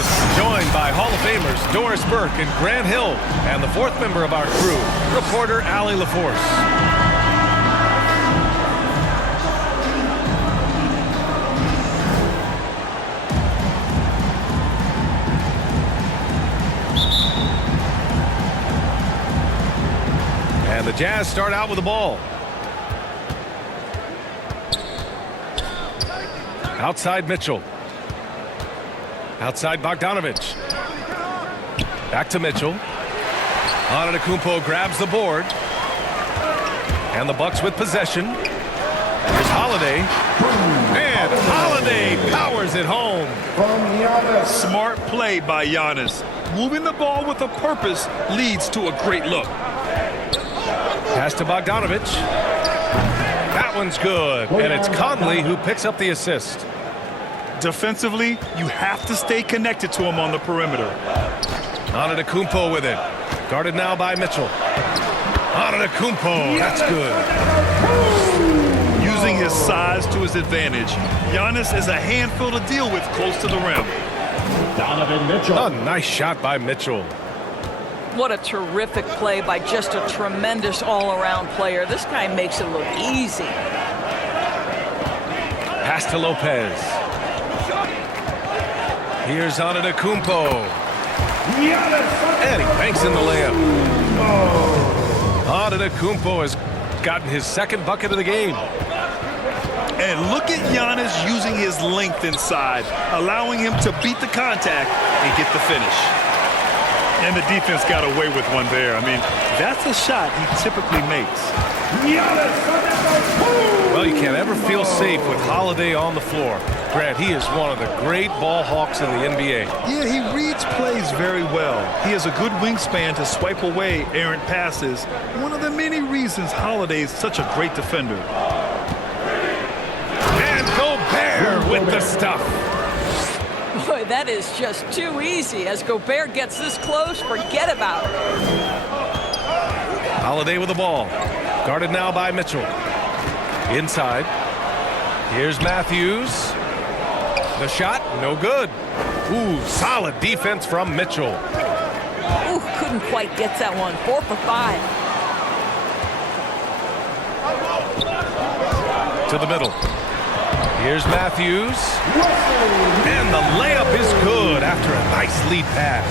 Texas, joined by Hall of Famers Doris Burke and Grant Hill, and the fourth member of our crew, reporter Allie LaForce. And the Jazz start out with the ball. Outside Mitchell. Outside Bogdanovich. Back to Mitchell. Antetokounmpo grabs the board. And the Bucks with possession. Here's Holiday. And Holiday powers it home. Smart play by Giannis. Moving the ball with a purpose leads to a great look. Pass to Bogdanovich. That one's good. And it's Conley who picks up the assist. Defensively, you have to stay connected to him on the perimeter. Antetokounmpo with it. Guarded now by Mitchell. Antetokounmpo, that's good. Using his size to his advantage, Giannis is a handful to deal with close to the rim. Donovan Mitchell. A nice shot by Mitchell. What a terrific play by just a tremendous all-around player. This guy makes it look easy. Pass to Lopez. Here's Antetokounmpo. And he banks in the layup. Antetokounmpo has gotten his second bucket of the game. And look at Giannis using his length inside, allowing him to beat the contact and get the finish. And the defense got away with one there. I mean, that's a shot he typically makes. Well, you can't ever feel safe with Holiday on the floor. Grant, he is one of the great ball hawks in the NBA. Yeah, he reads plays very well. He has a good wingspan to swipe away errant passes. One of the many reasons Holiday is such a great defender. And Gobert with the stuff. Boy, that is just too easy. As Gobert gets this close, forget about it. Holiday with the ball. Guarded now by Mitchell. Inside. Here's Matthews. The shot, no good. Ooh, solid defense from Mitchell. Ooh, couldn't quite get that one. 4 for 5. To the middle. Here's Matthews. And the layup is good after a nice lead pass.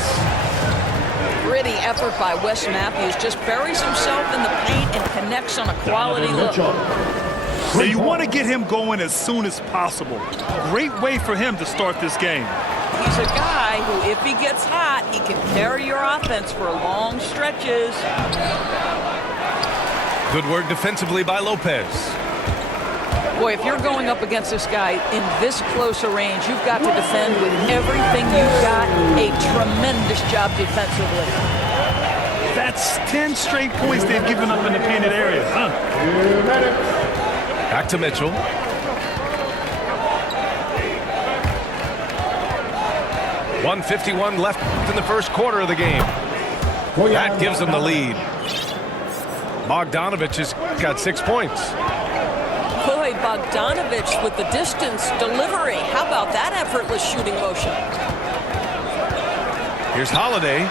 Gritty effort by Wes Matthews. Just buries himself in the paint and connects on a quality look. So you want to get him going as soon as possible. Great way for him to start this game. He's a guy who, if he gets hot, he can carry your offense for long stretches. Good work defensively by Lopez. Boy, if you're going up against this guy in this close a range, you've got to defend with everything you've got. A tremendous job defensively. That's 10 straight points they've given up in the painted area, huh? Back to Mitchell. .151 left in the first quarter of the game. That gives them the lead. Bogdanovich has got 6 points. Boy, Bogdanovich with the distance delivery. How about that effortless shooting motion? Here's Holiday.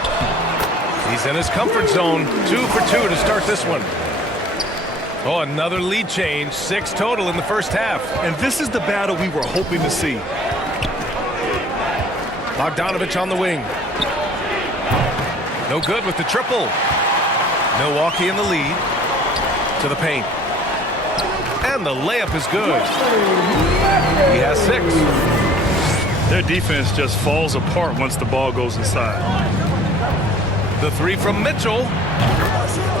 He's in his comfort zone. 2 for 2 to start this one. Oh, another lead change. 6 total in the first half. And this is the battle we were hoping to see. Bogdanovich on the wing. No good with the triple. Milwaukee in the lead. To the paint. And the layup is good. He has 6. Their defense just falls apart once the ball goes inside. The 3 from Mitchell.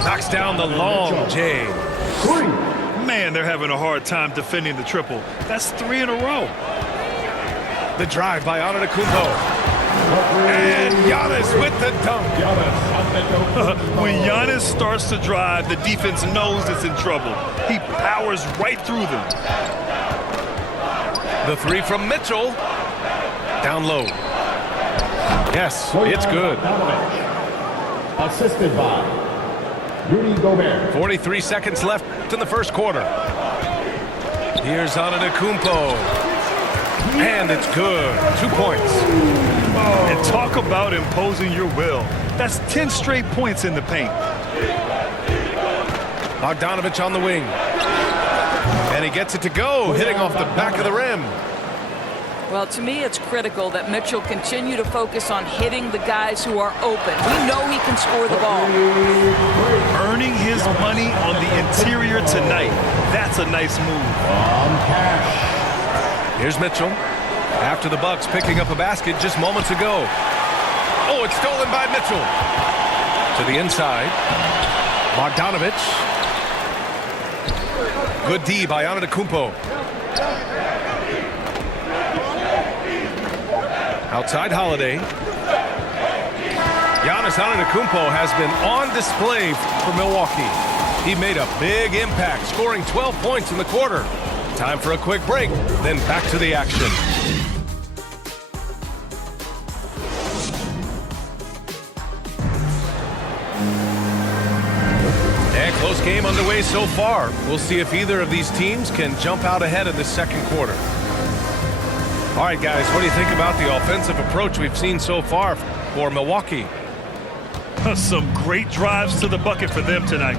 Knocks down the long J. Man, they're having a hard time defending the triple. That's 3 in a row. The drive by Antetokounmpo. And Giannis with the dunk. When Giannis starts to drive, the defense knows it's in trouble. He powers right through them. The 3 from Mitchell. Down low. Yes, it's good. Assisted by Rudy Gobert. 43 seconds left in the first quarter. Here's Antetokounmpo. And it's good. 2 points. And about imposing your will. That's 10 straight points in the paint. Bogdanovich on the wing. And he gets it to go, hitting off the back of the rim. Well, to me, it's critical that Mitchell continue to focus on hitting the guys who are open. We know he can score the ball. Earning his money on the interior tonight. That's a nice move. Here's Mitchell. After the Bucks picking up a basket just moments ago. Oh, it's stolen by Mitchell. To the inside. Bogdanovich. Good D by Antetokounmpo. Outside Holiday. Giannis Antetokounmpo has been on display for Milwaukee. He made a big impact, scoring 12 points in the quarter. Time for a quick break, then back to the action. And close game underway so far. We'll see if either of these teams can jump out ahead in the second quarter. All right, guys, what do you think about the offensive approach we've seen so far for Milwaukee? Some great drives to the bucket for them tonight.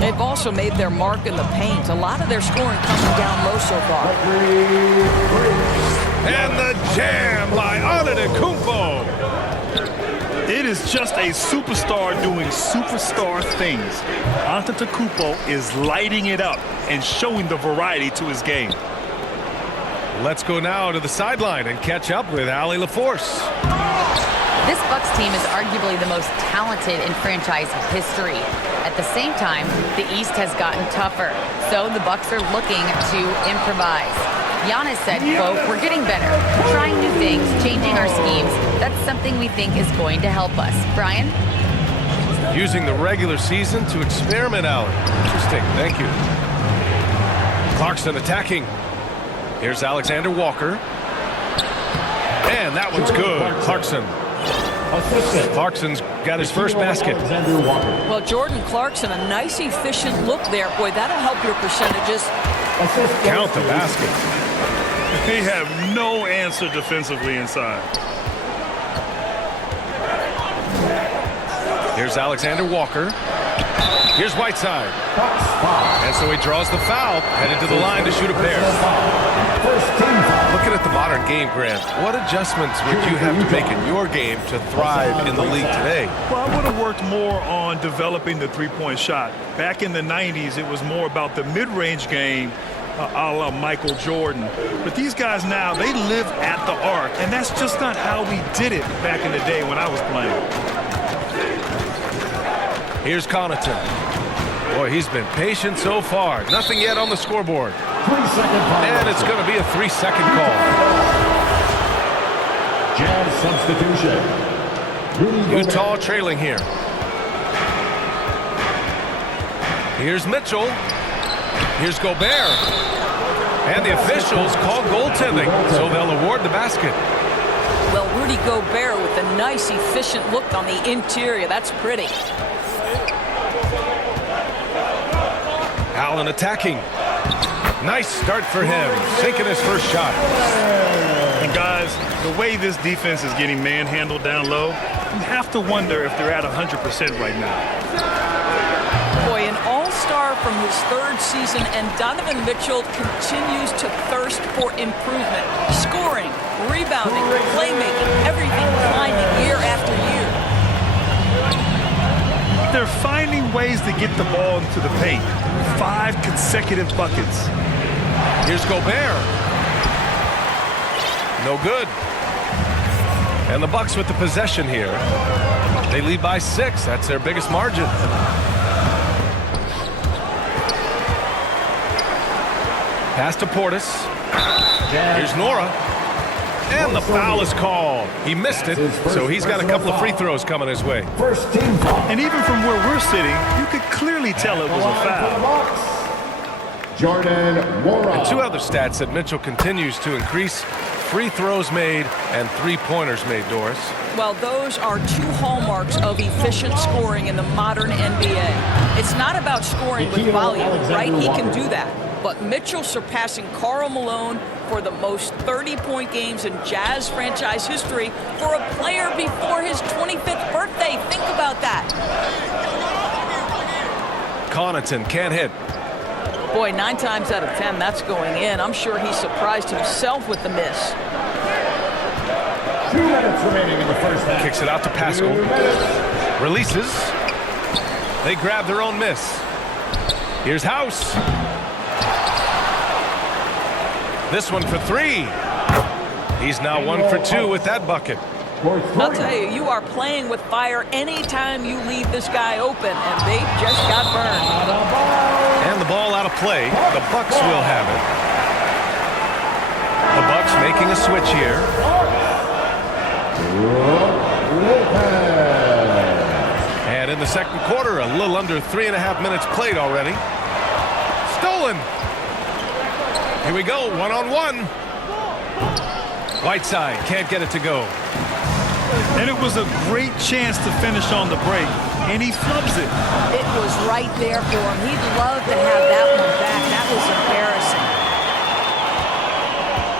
They've also made their mark in the paint. A lot of their scoring coming down low so far. And the jam by Antetokounmpo. It is just a superstar doing superstar things. Antetokounmpo is lighting it up and showing the variety to his game. Let's go now to the sideline and catch up with Allie LaForce. This Bucks team is arguably the most talented in franchise history. At the same time, the East has gotten tougher, so the Bucks are looking to improvise. Giannis said, quote, "We're getting better, trying new things, changing our schemes. That's something we think is going to help us." Brian? Using the regular season to experiment, Allie. Interesting. Thank you. Clarkson attacking. Here's Alexander Walker. And that one's good. Clarkson. Clarkson's got his first basket. Well, Jordan Clarkson, a nice, efficient look there. Boy, that'll help your percentages. Count the basket. They have no answer defensively inside. Here's Alexander Walker. Here's Whiteside. And so he draws the foul, headed to the line to shoot a pair. Looking at the modern game, Grant, what adjustments would you have to make in your game to thrive in the league today? Well, I would have worked more on developing the three-point shot. Back in the 90s, it was more about the mid-range game, a la Michael Jordan. But these guys now, they live at the arc, and that's just not how we did it back in the day when I was playing. Here's Connaughton. Boy, he's been patient so far. Nothing yet on the scoreboard. And it's going to be a 3-second call. Jazz substitution. Utah trailing here. Here's Mitchell. Here's Gobert. And the officials call goaltending, so they'll award the basket. Well, Rudy Gobert with a nice, efficient look on the interior. That's pretty. Allen attacking. Nice start for him, sinking his first shot. And guys, the way this defense is getting manhandled down low, you have to wonder if they're at 100% right now. Boy, an all-star from his third season, and Donovan Mitchell continues to thirst for improvement. Scoring, rebounding, playmaking, everything climbing year after year. They're finding ways to get the ball into the paint. 5 consecutive buckets. Here's Gobert. No good. And the Bucks with the possession here. They lead by 6. That's their biggest margin. Pass to Portis. Here's Nora. And the foul is called. He missed it, so he's got a couple of free throws coming his way. First team foul. And even from where we're sitting, you could clearly tell it was a foul. Jordan Mora. And 2 other stats that Mitchell continues to increase: free throws made and three-pointers made, Doris. Well, those are 2 hallmarks of efficient scoring in the modern NBA. It's not about scoring with volume, right? He can do that. but Mitchell surpassing Karl Malone for the most 30-point games in Jazz franchise history for a player before his 25th birthday. Think about that. Connaughton can't hit. Boy, 9 times out of 10, that's going in. I'm sure he surprised himself with the miss. 2 minutes remaining in the first half. Kicks it out to Pascal. 2 minutes. Releases. They grab their own miss. Here's House. This one for 3. He's now 1 for 2 with that bucket. For I'll 3. tell you, you are playing with fire anytime you leave this guy open, and they just got burned. And the ball out of play. The Bucks will have it. The Bucks making a switch here. And in the second quarter, a little under 3.5 minutes played already. Stolen. Here we go, one-on-one. Whiteside can't get it to go. And it was a great chance to finish on the break, and he flubs it. It was right there for him. He'd love to have that one back. That was embarrassing.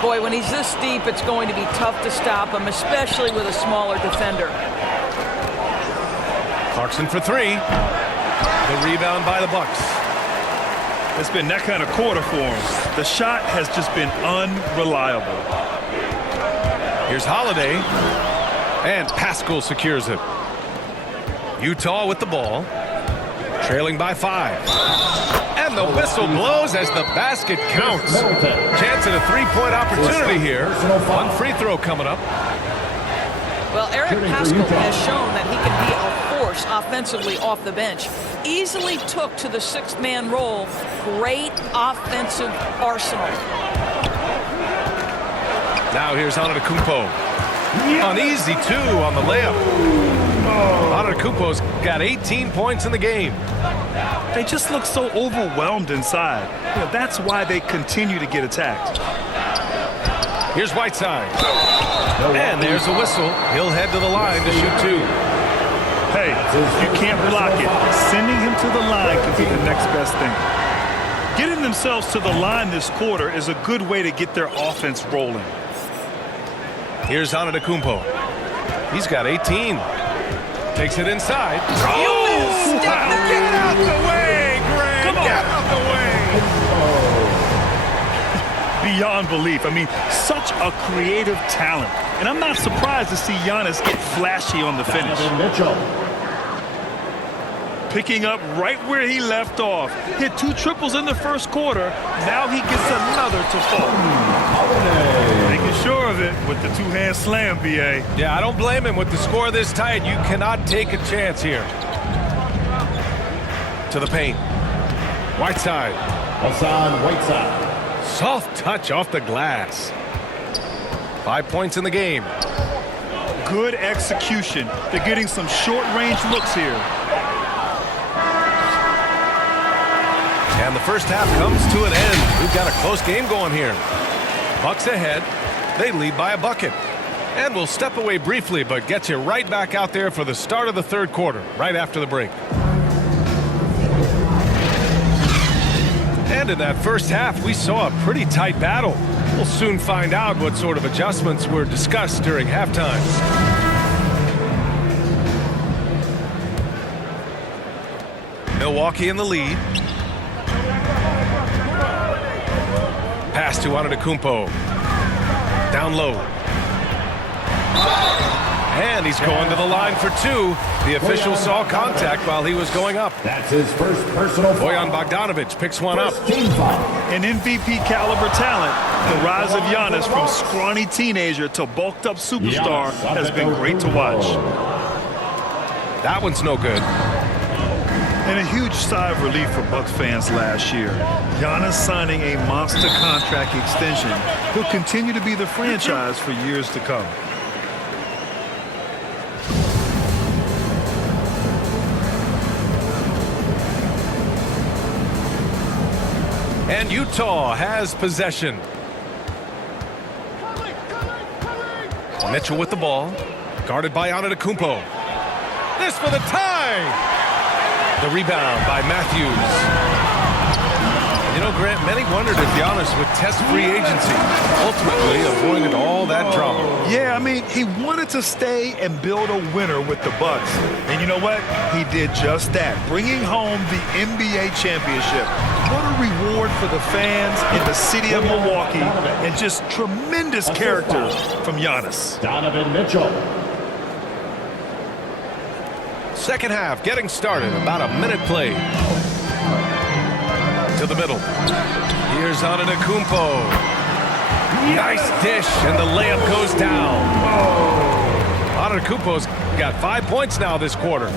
Boy, when he's this deep, it's going to be tough to stop him, especially with a smaller defender. Clarkson for 3. The rebound by the Bucks. It's been that kind of quarter for him. The shot has just been unreliable. Here's Holiday. And Pascal secures it. Utah with the ball. Trailing by 5. And the whistle blows as the basket counts. Chance at a 3-point opportunity here. 1 free throw coming up. Well, Eric Pascal has shown that he can be a force offensively off the bench. Easily took to the 6th-man role. Great offensive arsenal. Now here's Antetokounmpo. An easy 2 on the layup. Antetokounmpo's got 18 points in the game. They just look so overwhelmed inside. You know, that's why they continue to get attacked. Here's Whiteside. And there's a whistle. He'll head to the line to shoot 2. Hey, you can't block it. Sending him to the line can be the next best thing. Getting themselves to the line this quarter is a good way to get their offense rolling. Here's Antetokounmpo. He's got 18. Takes it inside. Oh! Get out the way, Greg! Come on. Get out the way! Beyond belief. I mean, such a creative talent. And I'm not surprised to see Giannis get flashy on the finish. Mitchell. Picking up right where he left off. Hit 2 triples in the first quarter. Now he gets another to fall. Making sure of it with the 2-hand slam, B.A. Yeah, I don't blame him. With the score this tight, you cannot take a chance here. To the paint. Whiteside. Hassan Whiteside. Soft touch off the glass. 5 points in the game. Good execution. They're getting some short-range looks here. And the first half comes to an end. We've got a close game going here. Bucks ahead. They lead by a bucket. And we'll step away briefly, but get you right back out there for the start of the third quarter, right after the break. And in that first half, we saw a pretty tight battle. We'll soon find out what sort of adjustments were discussed during halftime. Milwaukee in the lead. Pass to Antetokounmpo. Down low. And he's going to the line for 2. The official saw contact while he was going up. That's his first personal foul. Bojan Bogdanović picks one up. First team foul. An MVP caliber talent. The rise of Giannis from scrawny teenager to bulked up superstar has been great to watch. That one's no good. And a huge sigh of relief for Bucks fans last year. Giannis signing a monster contract extension. He'll continue to be the franchise for years to come. And Utah has possession. Mitchell with the ball. Guarded by Antetokounmpo. This for the tie. The rebound by Matthews. You know, Grant, many wondered if Giannis would test free agency. Ultimately, avoided all that drama. Yeah, I mean, he wanted to stay and build a winner with the Bucks. And you know what? He did just that, bringing home the NBA championship. What a reward for the fans in the city of Milwaukee, and just tremendous character from Giannis. Donovan Mitchell. Second half getting started. About a minute played. To the middle. Here's Antetokounmpo. Nice dish, and the layup goes down. Antetokounmpo's got 5 points now this quarter.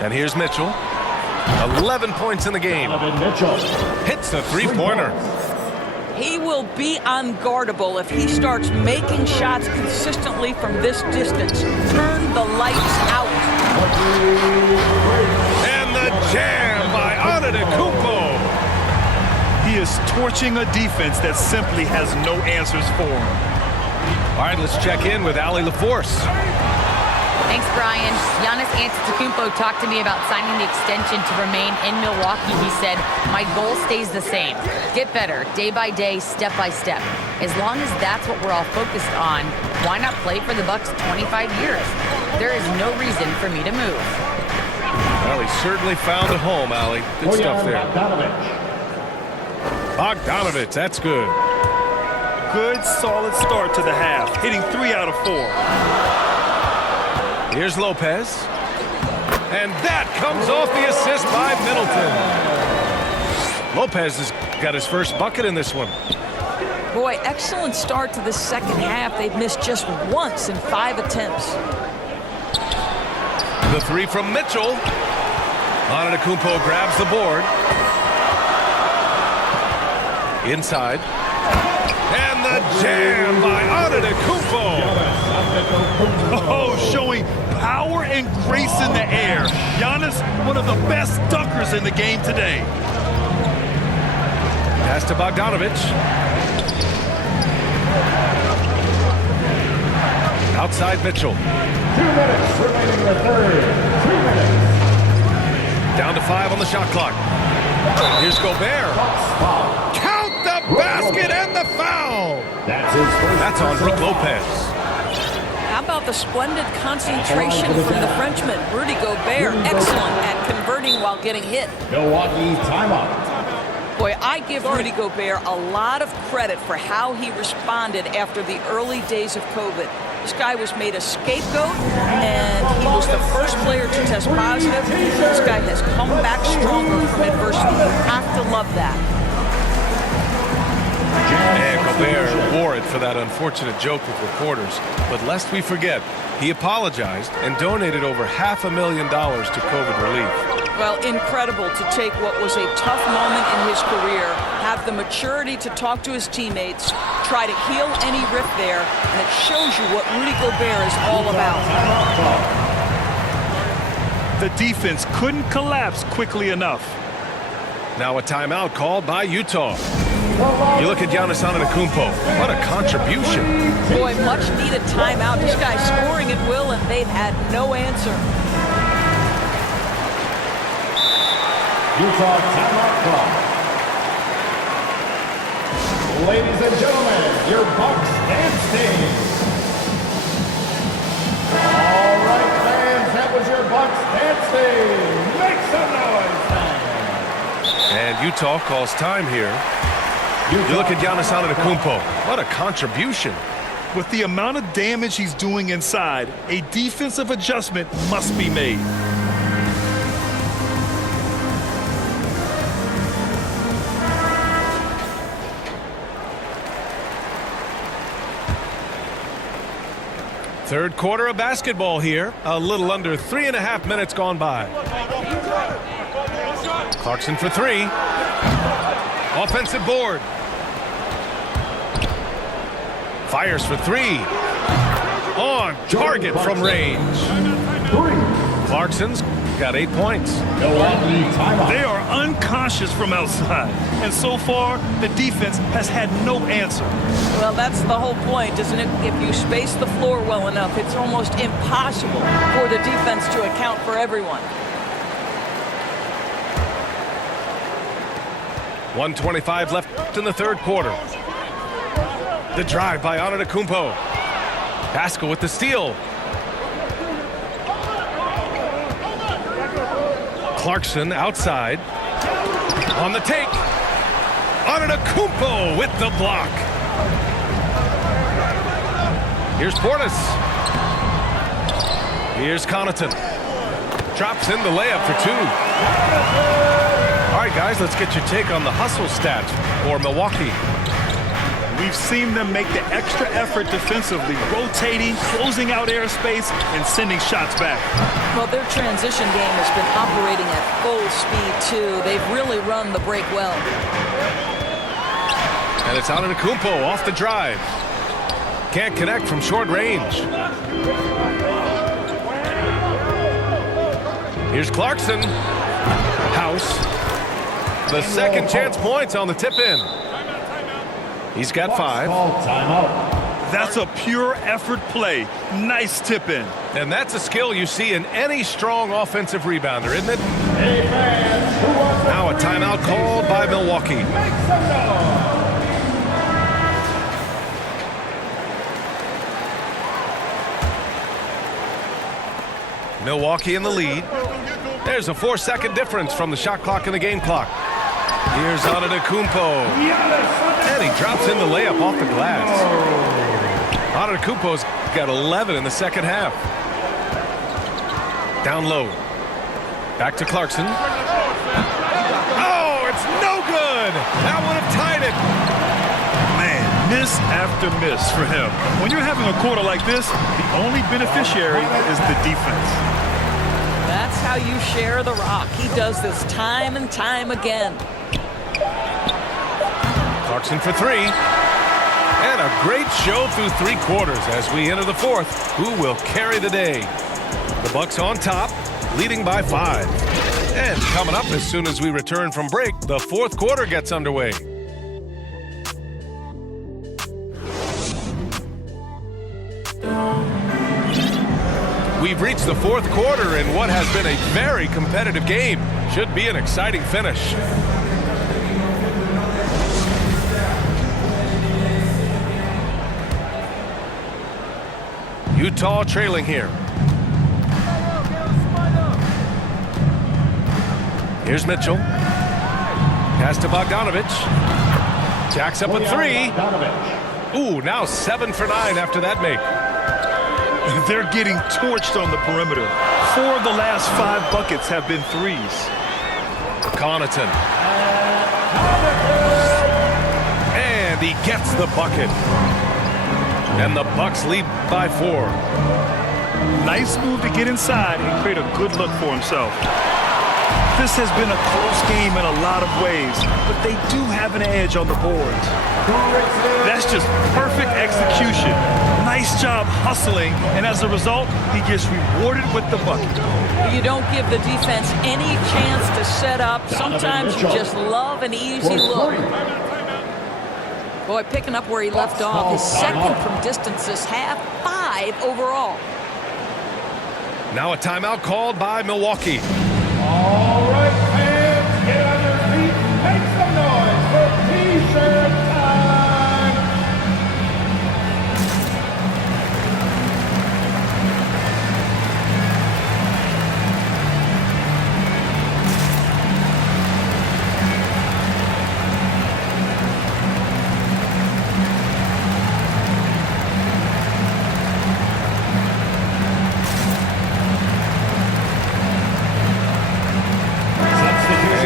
And here's Mitchell. 11 points in the game. Donovan Mitchell. Hits the three-pointer. He will be unguardable if he starts making shots consistently from this distance. Turn the lights out. And the jam by Antetokounmpo. He is torching a defense that simply has no answers for him. All right, let's check in with Allie LaForce. Thanks, Brian. Giannis Antetokounmpo talked to me about signing the extension to remain in Milwaukee. He said, my goal stays the same. Get better, day by day, step by step. As long as that's what we're all focused on, why not play for the Bucks 25 years? There is no reason for me to move. Well, he certainly found a home, Allie. Good stuff there. Bogdanovich, that's good. Good, solid start to the half, hitting 3 out of 4. Here's Lopez. And that comes off the assist by Middleton. Lopez has got his first bucket in this one. Boy, excellent start to the second half. They've missed just once in 5 attempts. The three from Mitchell. Antetokounmpo grabs the board. Inside. And the jam by Antetokounmpo. Oh, showing power and grace in the air. Giannis, one of the best dunkers in the game today. Pass to Bogdanovich. Outside Mitchell. 2 minutes remaining in the third. 2 minutes. Down to 5 on the shot clock. Here's Gobert. Count the basket and the foul. That's his first. That's on Brook Lopez. How about the splendid concentration from the Frenchman, Rudy Gobert? Excellent at converting while getting hit. Milwaukee timeout. Boy, I give Rudy Gobert a lot of credit for how he responded after the early days of COVID. This guy was made a scapegoat, and he was the first player to test positive. This guy has come back stronger from adversity. You have to love that. And Gobert wore it for that unfortunate joke with reporters. But lest we forget, he apologized and donated over $500,000 to COVID relief. Well, incredible to take what was a tough moment in his career, have the maturity to talk to his teammates, try to heal any rift there, and it shows you what Rudy Gobert is all about. The defense couldn't collapse quickly enough. Now a timeout called by Utah. You look at Giannis Antetokounmpo. What a contribution. Boy, much needed timeout. This guy's scoring at will, and they've had no answer. Utah timeout call. Ladies and gentlemen, your Bucks dance team. All right, fans, that was your Bucks dance team. Make some noise, fans. And Utah calls time here. You look at Giannis Antetokounmpo. What a contribution. With the amount of damage he's doing inside, a defensive adjustment must be made. Third quarter of basketball here. A little under 3.5 minutes gone by. Clarkson for 3. Offensive board. Fires for 3. On target from range. Clarkson's got 8 points. Milwaukee timeout. They are unconscious from outside, and so far, the defense has had no answer. Well, that's the whole point, isn't it? If you space the floor well enough, it's almost impossible for the defense to account for everyone. 1:25 left in the third quarter. The drive by Antetokounmpo. Pascal with the steal. Clarkson outside. On the take. Antetokounmpo with the block. Here's Portis. Here's Connaughton. Drops in the layup for two. All right, guys, let's get your take on the hustle stats for Milwaukee. We've seen them make the extra effort defensively, rotating, closing out airspace, and sending shots back. Well, their transition game has been operating at full speed, too. They've really run the break well. And it's Antetokounmpo off the drive. Can't connect from short range. Here's Clarkson. House. The second chance points on the tip-in. He's got 5. That's a pure effort play. Nice tip-in. And that's a skill you see in any strong offensive rebounder, isn't it? Hey fans, who wants Now a timeout called by Milwaukee. Make some noise. Milwaukee in the lead. There's a 4-second difference from the shot clock and the game clock. Here's Antetokounmpo. And he drops in the layup off the glass. Antetokounmpo's got 11 in the second half. Down low. Back to Clarkson. Oh, it's no good. That would have tied it. Man, miss after miss for him. When you're having a quarter like this, the only beneficiary is the defense. That's how you share the rock. He does this time and time again. Clarkson for 3. And a great show through 3 quarters as we enter the 4th. Who will carry the day? The Bucks on top, leading by 5. And coming up as soon as we return from break, the 4th quarter gets underway. We've reached the 4th quarter in what has been a very competitive game. Should be an exciting finish. Utah trailing here. Here's Mitchell. Pass to Bogdanovic. Jacks up a 3. Ooh, now 7 for 9 after that make. They're getting torched on the perimeter. 4 of the last 5 buckets have been threes. Connaughton. And he gets the bucket. And the Bucks lead by 4. Nice move to get inside and create a good look for himself. This has been a close game in a lot of ways, but they do have an edge on the boards. That's just perfect execution. Nice job hustling, and as a result, he gets rewarded with the bucket. You don't give the defense any chance to set up. Sometimes you just love an easy look. Boy, picking up where he left off. His second from distance this half, 5 overall. Now a timeout called by Milwaukee. All right, fans, get on your feet. Make some noise for T-shirt time.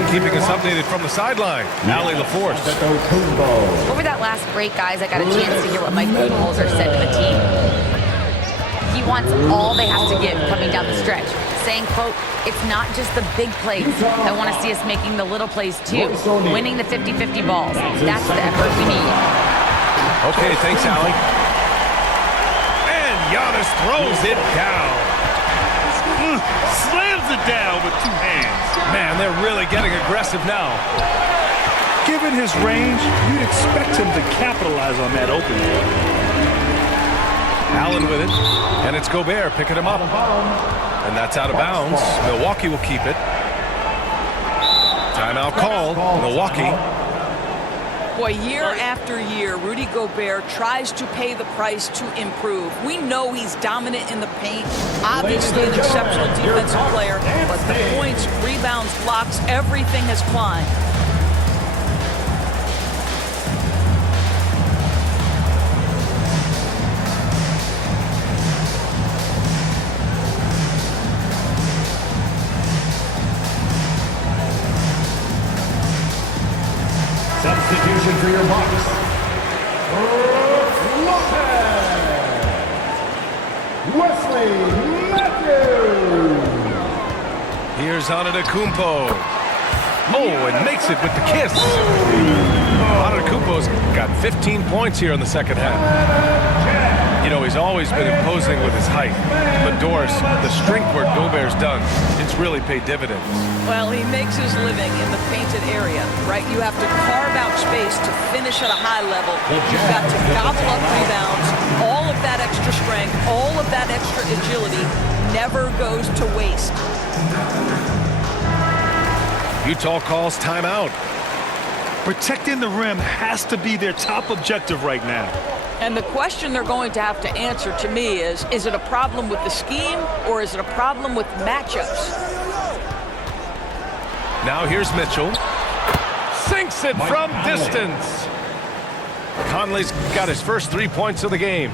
Keeping us updated from the sideline, Allie LaForce. Over that last break, guys, I got a chance to hear what Mike Budenholzer said to the team. He wants all they have to give coming down the stretch, saying, quote, "It's not just the big plays. I want to see us making the little plays too, winning the 50-50 balls. That's the effort we need." Okay, thanks, Allie. And Giannis throws it down. Slams it down with 2 hands. Man, they're really getting aggressive now. Given his range, you'd expect him to capitalize on that opening. Allen with it, and it's Gobert picking him up. And that's out of bounds. Milwaukee will keep it. Timeout called. Milwaukee. Boy, year after year, Rudy Gobert tries to pay the price to improve. We know he's dominant in the paint, obviously an exceptional defensive player, but the points, rebounds, blocks, everything has climbed. Substitution for your Bucks. Lopez. Wesley Matthews. Here's Antetokounmpo. Oh, and makes it with the kiss. Antetokounmpo's got 15 points here in the second half. You know, he's always been imposing with his height. But Doris, the strength work Gobert's done, it's really paid dividends. Well, he makes his living in the painted area, right? You have to carve out space to finish at a high level. You've got to gobble up rebounds. All of that extra strength, all of that extra agility never goes to waste. Utah calls timeout. Protecting the rim has to be their top objective right now. And the question they're going to have to answer to me is it a problem with the scheme or is it a problem with matchups? Now here's Mitchell. Sinks it from distance. Conley's got his first 3 points of the game.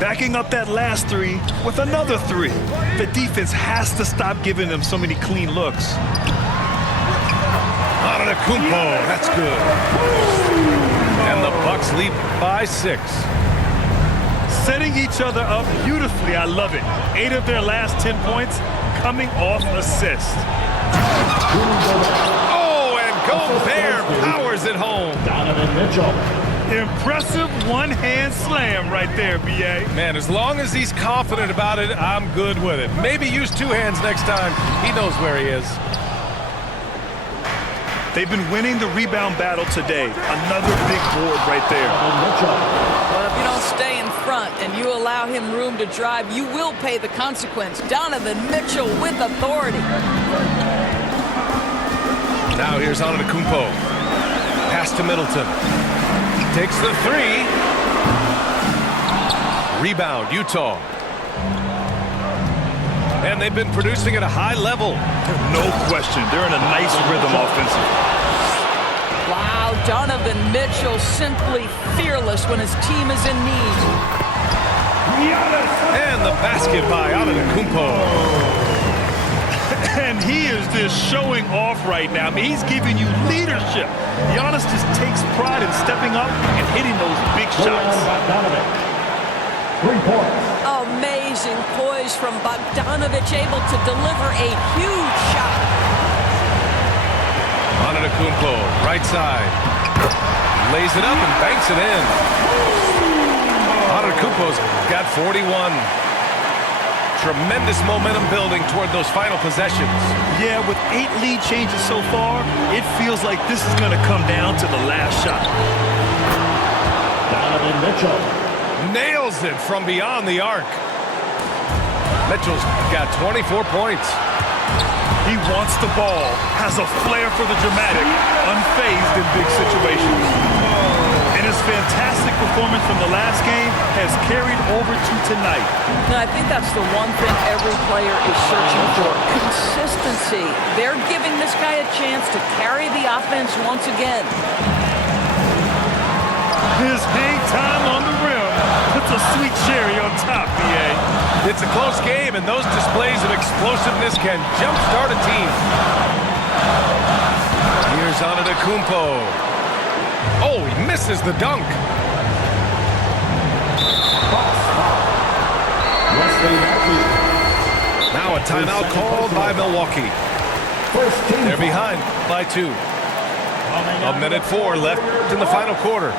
Backing up that last three with another three. The defense has to stop giving them so many clean looks. Antetokounmpo, that's good. And the Bucks lead by 6. Setting each other up beautifully. I love it. 8 of their last 10 points coming off assists. Oh, and Gobert powers it home. Donovan Mitchell. Impressive one-hand slam right there, B.A. Man, as long as he's confident about it, I'm good with it. Maybe use 2 hands next time. He knows where he is. They've been winning the rebound battle today. Another big board right there. Well, if you don't stay in front and you allow him room to drive, you will pay the consequence. Donovan Mitchell with authority. Now here's Antetokounmpo. Pass to Middleton. Takes the 3. Rebound, Utah. And they've been producing at a high level. No question. They're in a nice rhythm offensively. Wow, Donovan Mitchell simply fearless when his team is in need. And the basket by Antetokounmpo. And he is just showing off right now. I mean, he's giving you leadership. Giannis just takes pride in stepping up and hitting those big shots. 3 points. Amazing poise from Bogdanovich, able to deliver a huge shot. Antetokounmpo, right side. Lays it up and banks it in. Antetokounmpo's got 41. Tremendous momentum building toward those final possessions. Yeah, with 8 lead changes so far, it feels like this is going to come down to the last shot. Donovan Mitchell. Nails it from beyond the arc. Mitchell's got 24 points. He wants the ball, has a flair for the dramatic, unfazed in big situations. And his fantastic performance from the last game has carried over to tonight. And I think that's the one thing every player is searching for. Consistency. They're giving this guy a chance to carry the offense once again. His hang time on the rim puts a sweet cherry on top, B.A. It's a close game, and those displays of explosiveness can jumpstart a team. Here's Antetokounmpo. Oh, he misses the dunk. Wesley Matthews. Now a timeout called by Milwaukee. They're behind by 2. 1:04 left in the final quarter.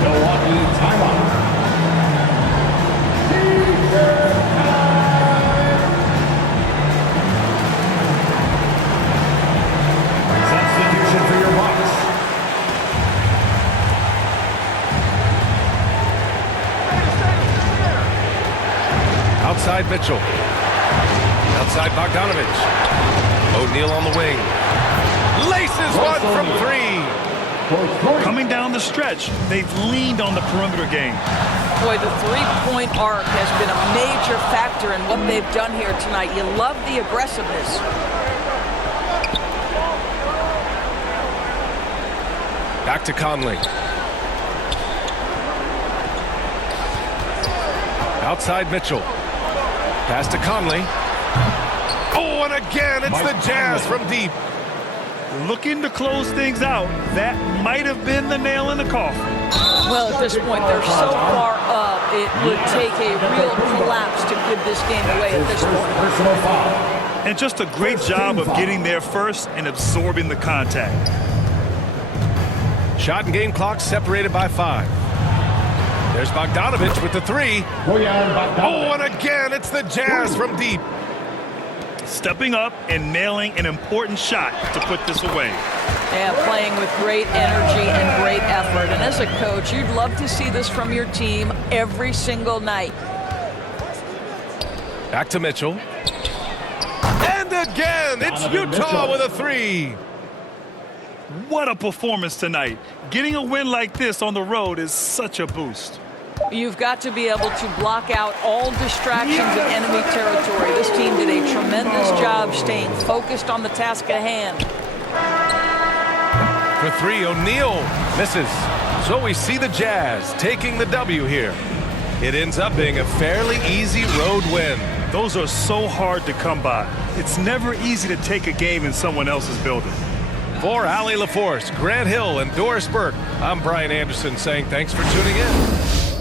Milwaukee timeout. Substitution for your Bucks. Outside Mitchell. Outside Bogdanovich. O'Neal on the wing. Laces one from three. Coming down the stretch, they've leaned on the perimeter game. Boy, the three-point arc has been a major factor in what they've done here tonight. You love the aggressiveness. Back to Conley. Outside Mitchell. Pass to Conley. Oh, and again, it's the Jazz from deep. Looking to close things out. That might have been the nail in the coffin. Well, at this point, they're so far up, it would take a real collapse to give this game away at this point. And just a great job of getting there first and absorbing the contact. Shot and game clock separated by 5. There's Bogdanovich with the three. Oh, and again, it's the Jazz from deep. Stepping up and nailing an important shot to put this away. Yeah, playing with great energy and great effort. And as a coach, you'd love to see this from your team every single night. Back to Mitchell. And again, it's Utah with a three. What a performance tonight. Getting a win like this on the road is such a boost. You've got to be able to block out all distractions in enemy territory. This team did a tremendous job staying focused on the task at hand. For three, O'Neal misses. So we see the Jazz taking the W here. It ends up being a fairly easy road win. Those are so hard to come by. It's never easy to take a game in someone else's building. For Allie LaForce, Grant Hill, and Doris Burke, I'm Brian Anderson saying thanks for tuning in.